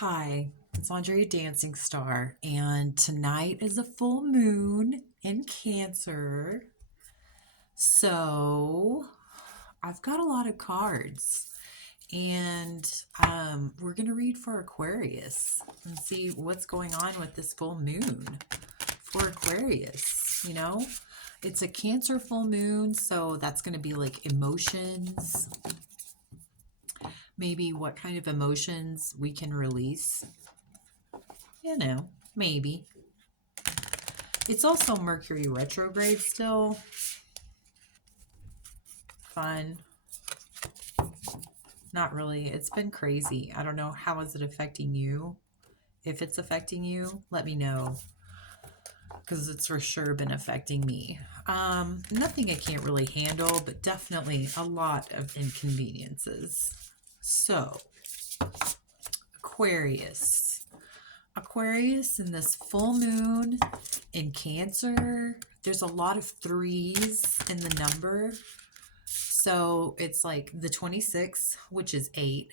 Hi, it's Andrea Dancing Star, and tonight is a full moon in Cancer. So I've got a lot of cards, and we're going to read for Aquarius and see what's going on with this full moon for Aquarius. It's a Cancer full moon, so that's going to be like emotions, maybe what kind of emotions we can release. Maybe. It's also Mercury retrograde still. Fun. Not really. It's been crazy. I don't know. How is it affecting you? If it's affecting you, let me know. Because it's for sure been affecting me. Nothing I can't really handle, but definitely a lot of inconveniences. So, Aquarius. Aquarius in this full moon in Cancer, there's a lot of threes in the number. So it's like the 26, which is 8,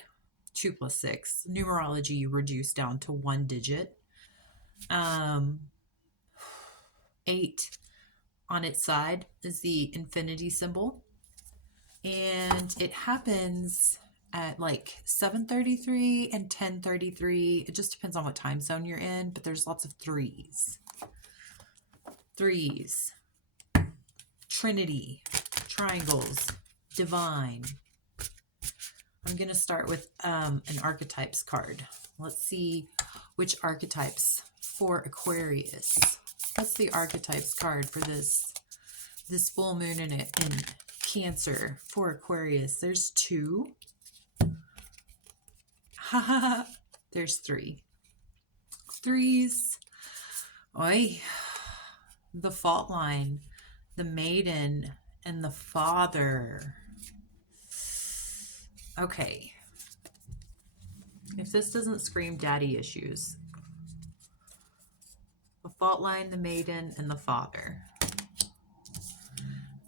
2 plus 6. Numerology reduced down to one digit. 8 on its side is the infinity symbol. And it happens at like 7:33 and 10:33. It just depends on what time zone you're in, but there's lots of threes. Threes. Trinity. Triangles. Divine. I'm going to start with an archetypes card. Let's see which archetypes for Aquarius. What's the archetypes card for this full moon in Cancer for Aquarius? There's 2. There's 3. Threes. Oi. The fault line, the maiden, and the father. Okay. If this doesn't scream daddy issues. The fault line, the maiden, and the father.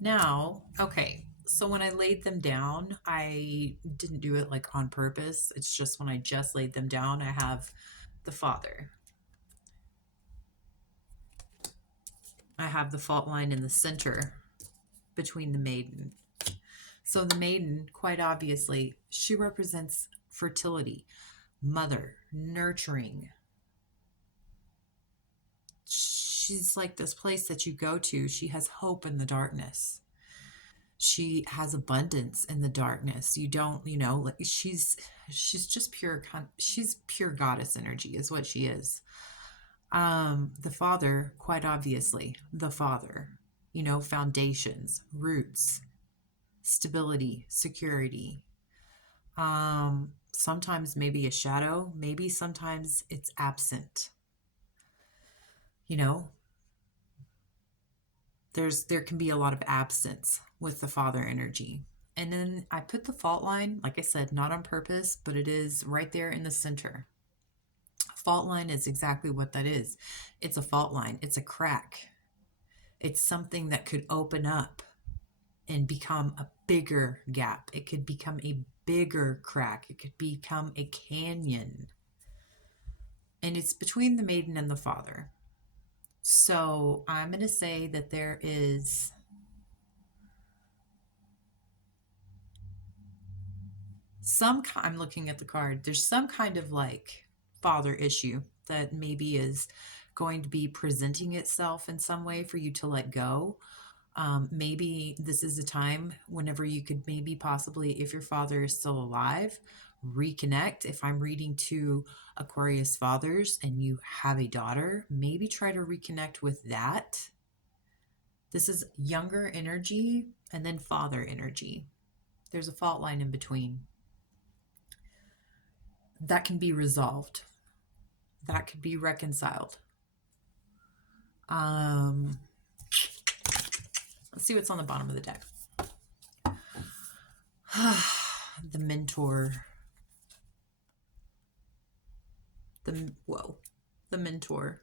Now, okay, so when I laid them down, I didn't do it like on purpose. It's just when I just laid them down, I have the father. I have the fault line in the center between the maiden. So the maiden, quite obviously, she represents fertility, mother, nurturing. She's like this place that you go to. She has hope in the darkness. She has abundance in the darkness. You don't, like she's just pure. She's pure goddess energy, is what she is. The father, quite obviously, the father. Foundations, roots, stability, security. Sometimes maybe a shadow. Maybe sometimes it's absent. There can be a lot of absence with the father energy. And then I put the fault line, like I said, not on purpose, but it is right there in the center. Fault line is exactly what that is. It's a fault line. It's a crack. It's something that could open up and become a bigger gap. It could become a bigger crack. It could become a canyon. And it's between the maiden and the father. So I'm going to say that there is I'm looking at the card. There's some kind of like father issue that maybe is going to be presenting itself in some way for you to let go. Maybe this is a time whenever you could maybe possibly, if your father is still alive, reconnect. If I'm reading to Aquarius fathers and you have a daughter, maybe try to reconnect with that. This is younger energy and then father energy. There's a fault line in between. That can be resolved. That could be reconciled. Let's see what's on the bottom of the deck. The mentor. The mentor.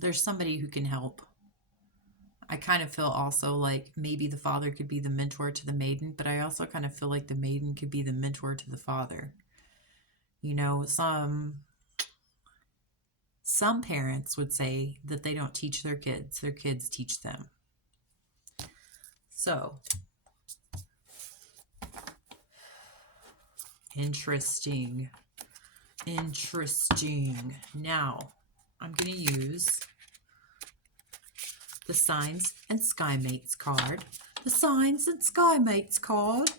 There's somebody who can help. I kind of feel also like maybe the father could be the mentor to the maiden, but I also kind of feel like the maiden could be the mentor to the father. You know, some parents would say that they don't teach their kids teach them. So, interesting. Interesting. Now, I'm going to use the Signs and Sky Mates card. The Signs and Sky Mates card.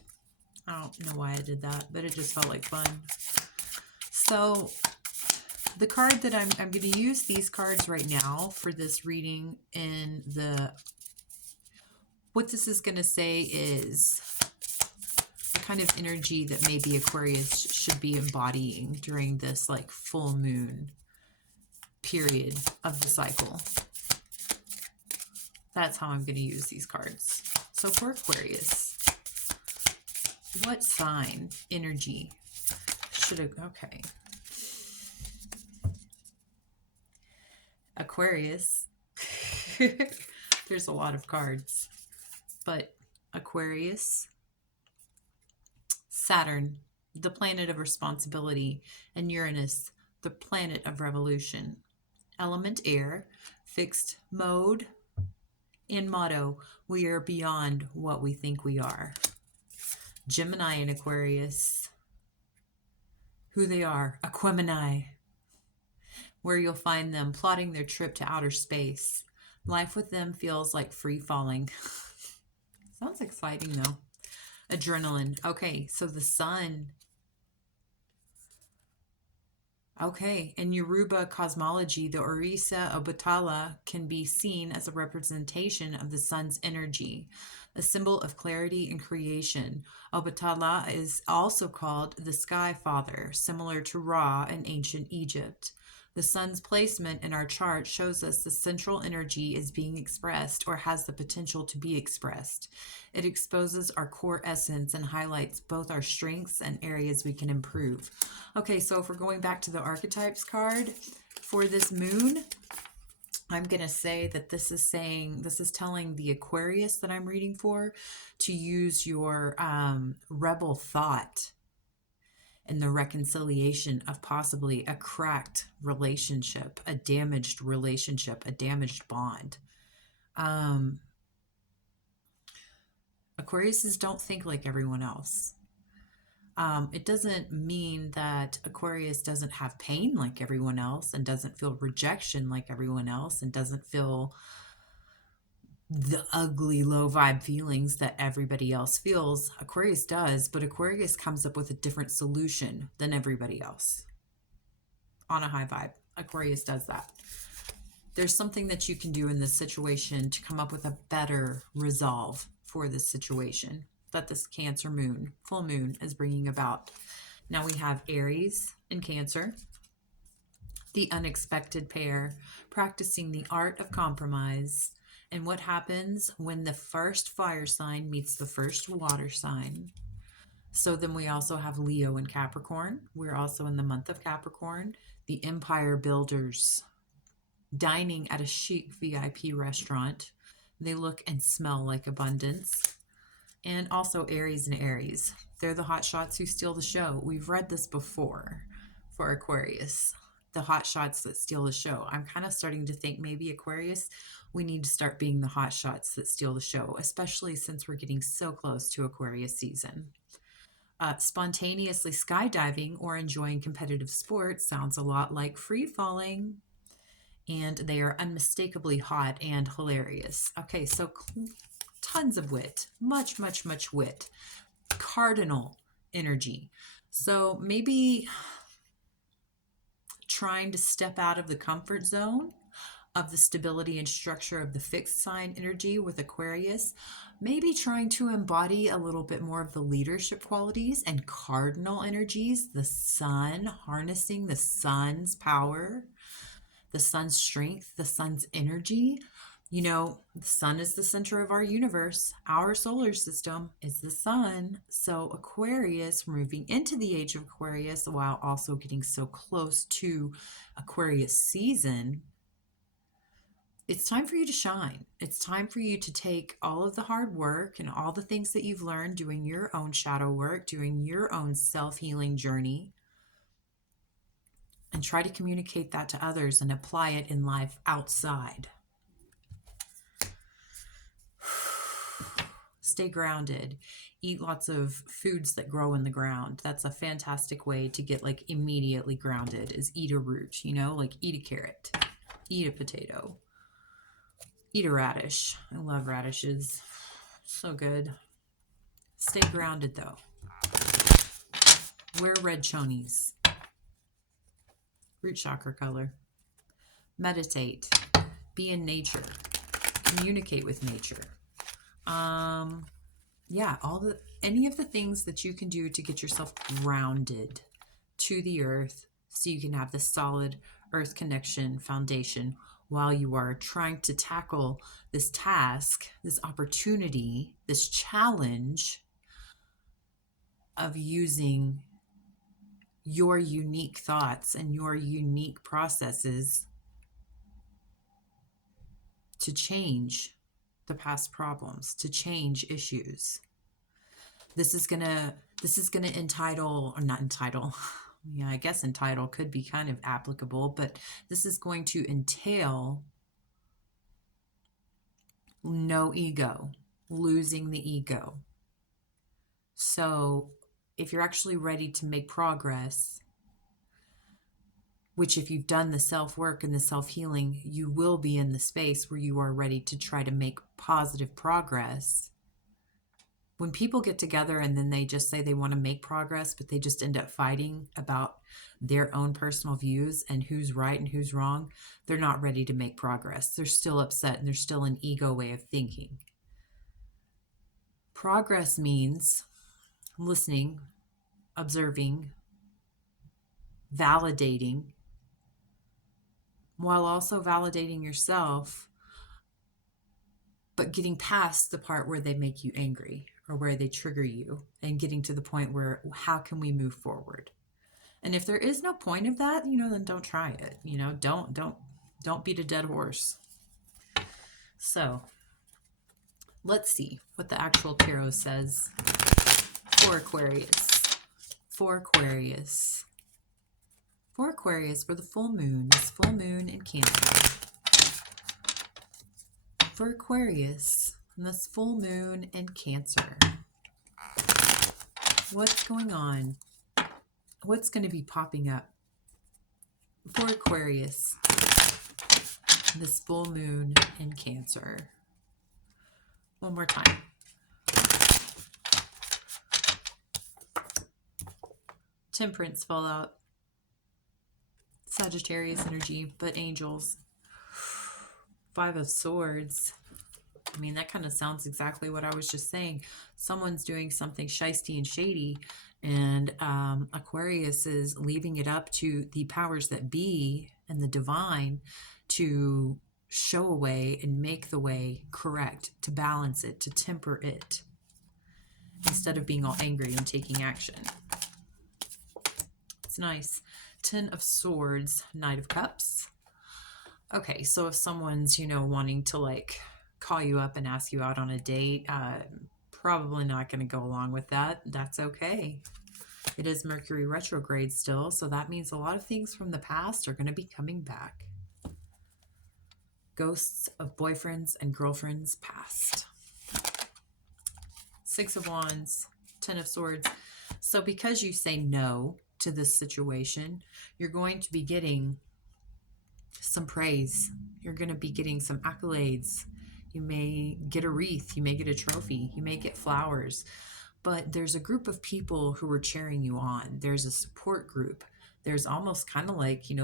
I don't know why I did that, but it just felt like fun. So, the card that I'm going to use these cards right now for this reading in the, what this is going to say is the kind of energy that maybe Aquarius should be embodying during this like full moon period of the cycle. That's how I'm going to use these cards. So for Aquarius, what sign energy should have, okay. Aquarius, there's a lot of cards, but Aquarius, Saturn, the planet of responsibility, and Uranus, the planet of revolution. Element air, fixed mode, and motto, we are beyond what we think we are. Gemini and Aquarius, who they are, Aquemini, where you'll find them plotting their trip to outer space. Life with them feels like free falling. Sounds exciting though. Adrenaline. Okay, so the sun. Okay, in Yoruba cosmology, the Orisa Obatala can be seen as a representation of the sun's energy, a symbol of clarity and creation. Obatala is also called the Sky Father, similar to Ra in ancient Egypt. The sun's placement in our chart shows us the central energy is being expressed or has the potential to be expressed. It exposes our core essence and highlights both our strengths and areas we can improve. Okay, so if we're going back to the archetypes card for this moon, I'm going to say that this is telling the Aquarius that I'm reading for to use your rebel thought and the reconciliation of possibly a cracked relationship, a damaged relationship, a damaged bond. Aquariuses don't think like everyone else. It doesn't mean that Aquarius doesn't have pain like everyone else and doesn't feel rejection like everyone else and doesn't feel the ugly low vibe feelings that everybody else feels. Aquarius does, but Aquarius comes up with a different solution than everybody else. On a high vibe, Aquarius does that. There's something that you can do in this situation to come up with a better resolve for this situation that this Cancer moon, full moon, is bringing about. Now we have Aries and Cancer, the unexpected pair, practicing the art of compromise. And what happens when the first fire sign meets the first water sign? So then we also have Leo and Capricorn. We're also in the month of Capricorn. The empire builders dining at a chic VIP restaurant. They look and smell like abundance. And also Aries and Aries. They're the hotshots who steal the show. We've read this before for Aquarius. The hotshots that steal the show. I'm kind of starting to think maybe Aquarius, we need to start being the hotshots that steal the show, especially since we're getting so close to Aquarius season. Spontaneously skydiving or enjoying competitive sports sounds a lot like free falling. And they are unmistakably hot and hilarious. Okay, so tons of wit, much wit, cardinal energy. So maybe trying to step out of the comfort zone of the stability and structure of the fixed sign energy with Aquarius, maybe trying to embody a little bit more of the leadership qualities and cardinal energies, the sun, harnessing the sun's power, the sun's strength, the sun's energy. You know, the sun is the center of our universe. Our solar system is the sun. So Aquarius, moving into the age of Aquarius while also getting so close to Aquarius season, It's time for you to shine. It's time for you to take all of the hard work and all the things that you've learned doing your own shadow work, doing your own self-healing journey, and try to communicate that to others and apply it in life outside. Stay grounded. Eat lots of foods that grow in the ground. That's a fantastic way to get like immediately grounded, is eat a root, like eat a carrot, eat a potato, eat a radish. I love radishes. So good. Stay grounded though. Wear red chonies. Root chakra color. Meditate. Be in nature. Communicate with nature. Yeah, any of the things that you can do to get yourself grounded to the earth so you can have this solid earth connection foundation while you are trying to tackle this task, this opportunity, this challenge of using your unique thoughts and your unique processes to change the past problems, to change issues. This is gonna entitle, or not entitle, yeah, I guess entitle could be kind of applicable, but this is going to entail no ego, losing the ego. So if you're actually ready to make progress, which if you've done the self-work and the self-healing, you will be in the space where you are ready to try to make positive progress. When people get together and then they just say they want to make progress, but they just end up fighting about their own personal views and who's right and who's wrong, they're not ready to make progress. They're still upset and they're still an ego way of thinking. Progress means listening, observing, validating, while also validating yourself, but getting past the part where they make you angry or where they trigger you, and getting to the point where how can we move forward? And if there is no point of that, then don't try it. Don't beat a dead horse. So let's see what the actual tarot says for Aquarius. For Aquarius. For Aquarius, for the full moon, this full moon in Cancer. For Aquarius, and this full moon in Cancer. What's going on? What's going to be popping up for Aquarius, this full moon in Cancer? One more time. Temperance fallout. Sagittarius energy, but angels. Five of Swords. I mean, that kind of sounds exactly what I was just saying. Someone's doing something shisty and shady, and Aquarius is leaving it up to the powers that be and the divine to show a way and make the way correct, to balance it, to temper it, instead of being all angry and taking action. It's nice. Ten of Swords, Knight of Cups. Okay, so if someone's, wanting to call you up and ask you out on a date, probably not going to go along with that. That's okay. It is Mercury retrograde still, so that means a lot of things from the past are going to be coming back. Ghosts of boyfriends and girlfriends past. Six of Wands, Ten of Swords. So because you say no to this situation, you're going to be getting some praise. You're going to be getting some accolades. You may get a wreath. You may get a trophy. You may get flowers. But there's a group of people who are cheering you on. There's a support group. There's almost kind of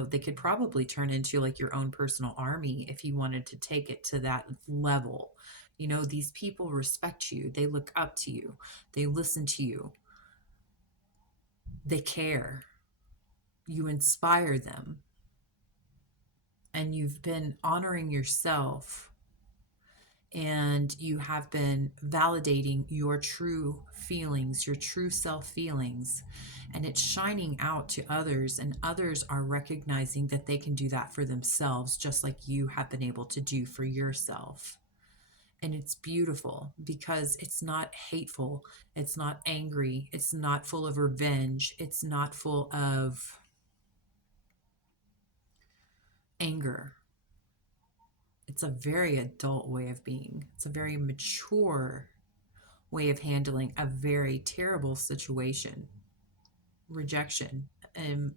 they could probably turn into your own personal army if you wanted to take it to that level. These people respect you. They look up to you. They listen to you. They care. You inspire them. And you've been honoring yourself and you have been validating your true feelings, your true self feelings, and it's shining out to others, and others are recognizing that they can do that for themselves, just like you have been able to do for yourself. And it's beautiful because it's not hateful, it's not angry, it's not full of revenge, it's not full of anger. It's a very adult way of being. It's a very mature way of handling a very terrible situation, rejection. And,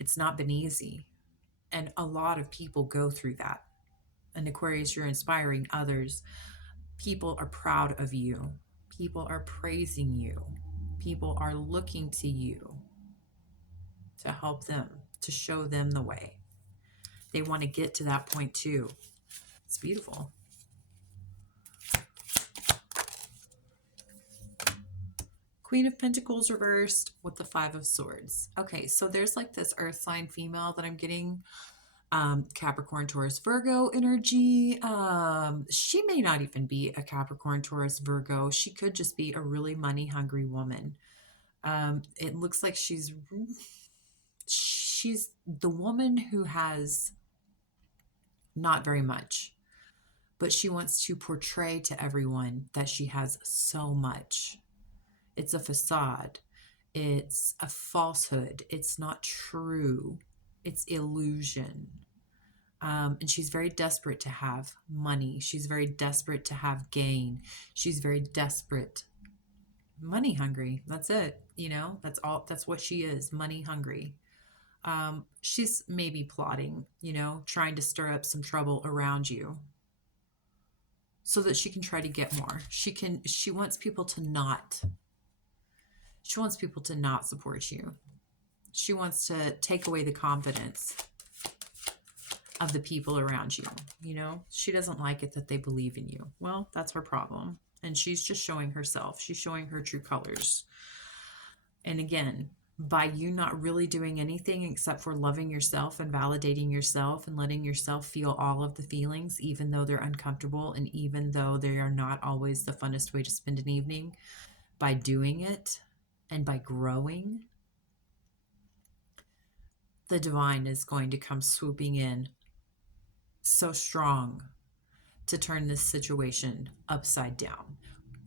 it's not been easy. And a lot of people go through that. And Aquarius, you're inspiring others. People are proud of you. People are praising you. People are looking to you to help them, to show them the way. They want to get to that point too. It's beautiful. Queen of Pentacles reversed with the Five of Swords. Okay, so there's like this earth sign female that I'm getting. Capricorn, Taurus, Virgo energy. She may not even be a Capricorn, Taurus, Virgo. She could just be a really money hungry woman. It looks like she's the woman who has not very much, but she wants to portray to everyone that she has so much. It's a facade. It's a falsehood. It's not true. It's illusion. And she's very desperate to have money. She's very desperate to have gain. She's very desperate. Money hungry. That's it. That's all. That's what she is. Money hungry. She's maybe plotting, trying to stir up some trouble around you so that she can try to get more. She wants people to not. She wants people to not support you. She wants to take away the confidence of the people around you. She doesn't like it that they believe in you. Well, that's her problem. And she's just showing herself. She's showing her true colors. And again, by you not really doing anything except for loving yourself and validating yourself and letting yourself feel all of the feelings, even though they're uncomfortable and even though they are not always the funnest way to spend an evening, by doing it and by growing, the divine is going to come swooping in so strong to turn this situation upside down.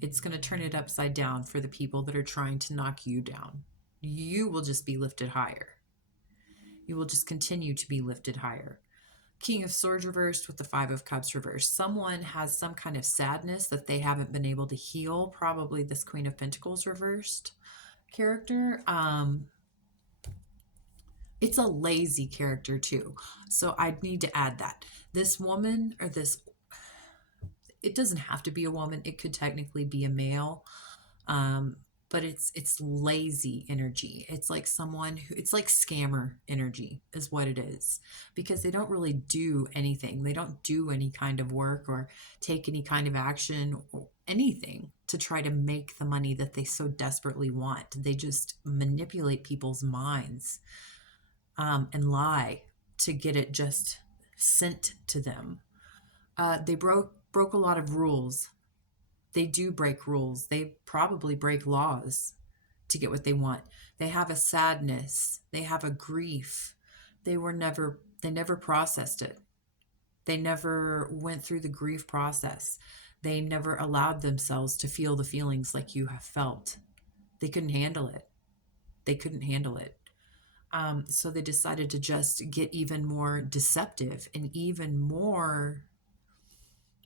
It's going to turn it upside down for the people that are trying to knock you down. You will just be lifted higher. You will just continue to be lifted higher. King of Swords reversed with the Five of Cups reversed. Someone has some kind of sadness that they haven't been able to heal. Probably this Queen of Pentacles reversed character. It's a lazy character too. So I need to add that. This woman or this, it doesn't have to be a woman. It could technically be a male. But it's lazy energy. It's like someone who, it's like scammer energy is what it is, because they don't really do anything. They don't do any kind of work or take any kind of action or anything to try to make the money that they so desperately want. They just manipulate people's minds and lie to get it just sent to them. They broke a lot of rules. They do break rules. They probably break laws to get what they want. They have a sadness. They have a grief. They never processed it. They never went through the grief process. They never allowed themselves to feel the feelings like you have felt. They couldn't handle it. They couldn't handle it. So they decided to just get even more deceptive and even more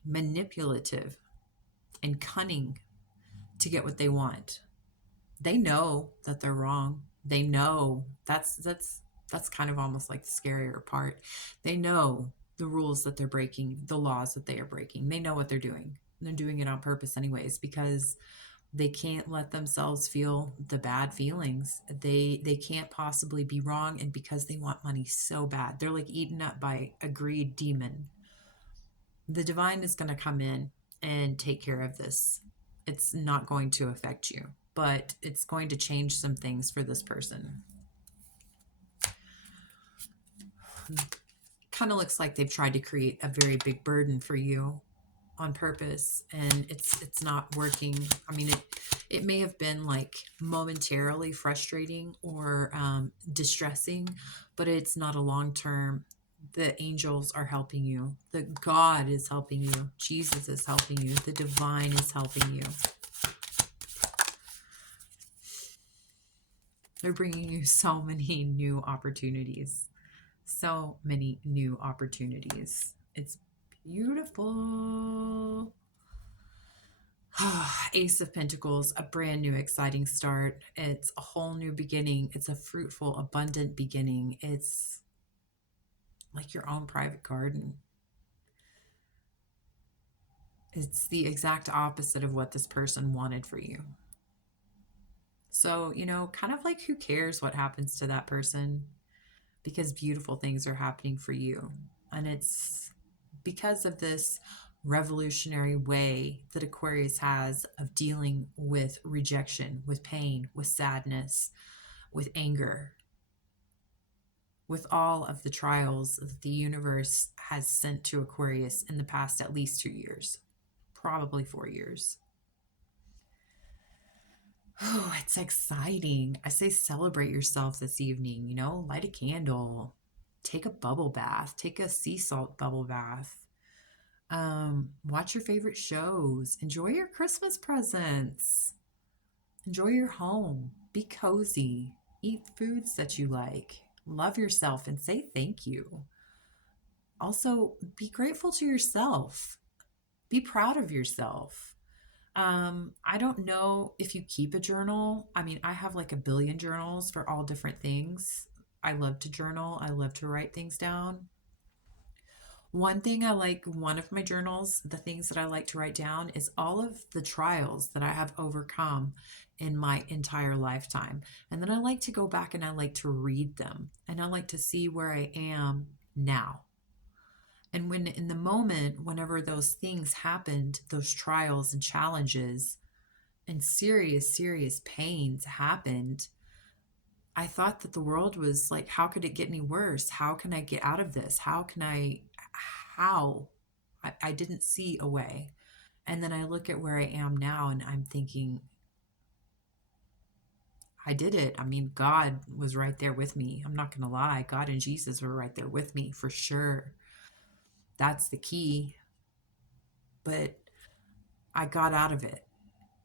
manipulative and cunning to get what they want. They know that they're wrong. They know that's kind of almost like the scarier part. They know the rules that they're breaking, the laws that they are breaking. They know what they're doing. They're doing it on purpose anyways, because they can't let themselves feel the bad feelings. They can't possibly be wrong, and because they want money so bad, they're like eaten up by a greed demon. The divine is going to come in and take care of this. It's not going to affect you, but it's going to change some things for this person. kind of looks like they've tried to create a very big burden for you on purpose, and it's not working. I mean, it may have been like momentarily frustrating or distressing, but it's not a long term. The angels are helping you. The God is helping you. Jesus is helping you. The divine is helping you. They're bringing you so many new opportunities. So many new opportunities. It's beautiful. Ace of Pentacles, a brand new, exciting start. It's a whole new beginning. It's a fruitful, abundant beginning. It's like your own private garden. It's the exact opposite of what this person wanted for you. So, kind of like, who cares what happens to that person? Because beautiful things are happening for you. And it's because of this revolutionary way that Aquarius has of dealing with rejection, with pain, with sadness, with anger, with all of the trials that the universe has sent to Aquarius in the past at least 2 years, probably 4 years. Oh, it's exciting. I say celebrate yourself this evening, light a candle, take a bubble bath, take a sea salt bubble bath. Watch your favorite shows, enjoy your Christmas presents, enjoy your home, be cozy, eat foods that you like, love yourself and say thank you. Also, be grateful to yourself, be proud of yourself. I don't know if you keep a journal. I mean, I have like a billion journals for all different things. I love to journal. I love to write things down. One thing I like, one of my journals, the things that I like to write down is all of the trials that I have overcome in my entire lifetime. And then I like to go back and I like to read them and I like to see where I am now. And when in the moment, whenever those things happened, those trials and challenges and serious, serious pains happened, I thought that the world was like, how could it get any worse? How can I get out of this? How? I didn't see a way. And then I look at where I am now and I'm thinking, I did it. I mean, God was right there with me. I'm not going to lie. God and Jesus were right there with me for sure. That's the key. But I got out of it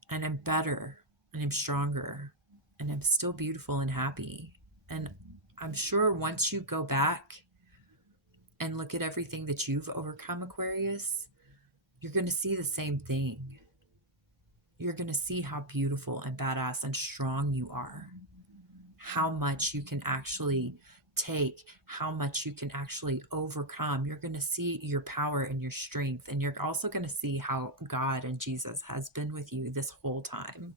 and I'm better and I'm stronger and I'm still beautiful and happy. And I'm sure once you go back and look at everything that you've overcome, Aquarius, you're going to see the same thing. You're going to see how beautiful and badass and strong you are, how much you can actually take, how much you can actually overcome. You're going to see your power and your strength, and you're also going to see how God and Jesus has been with you this whole time,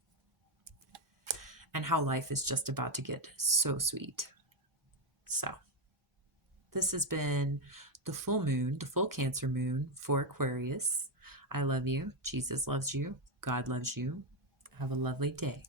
and how life is just about to get so sweet. So this has been the full moon, the full Cancer moon for Aquarius. I love you. Jesus loves you. God loves you. Have a lovely day.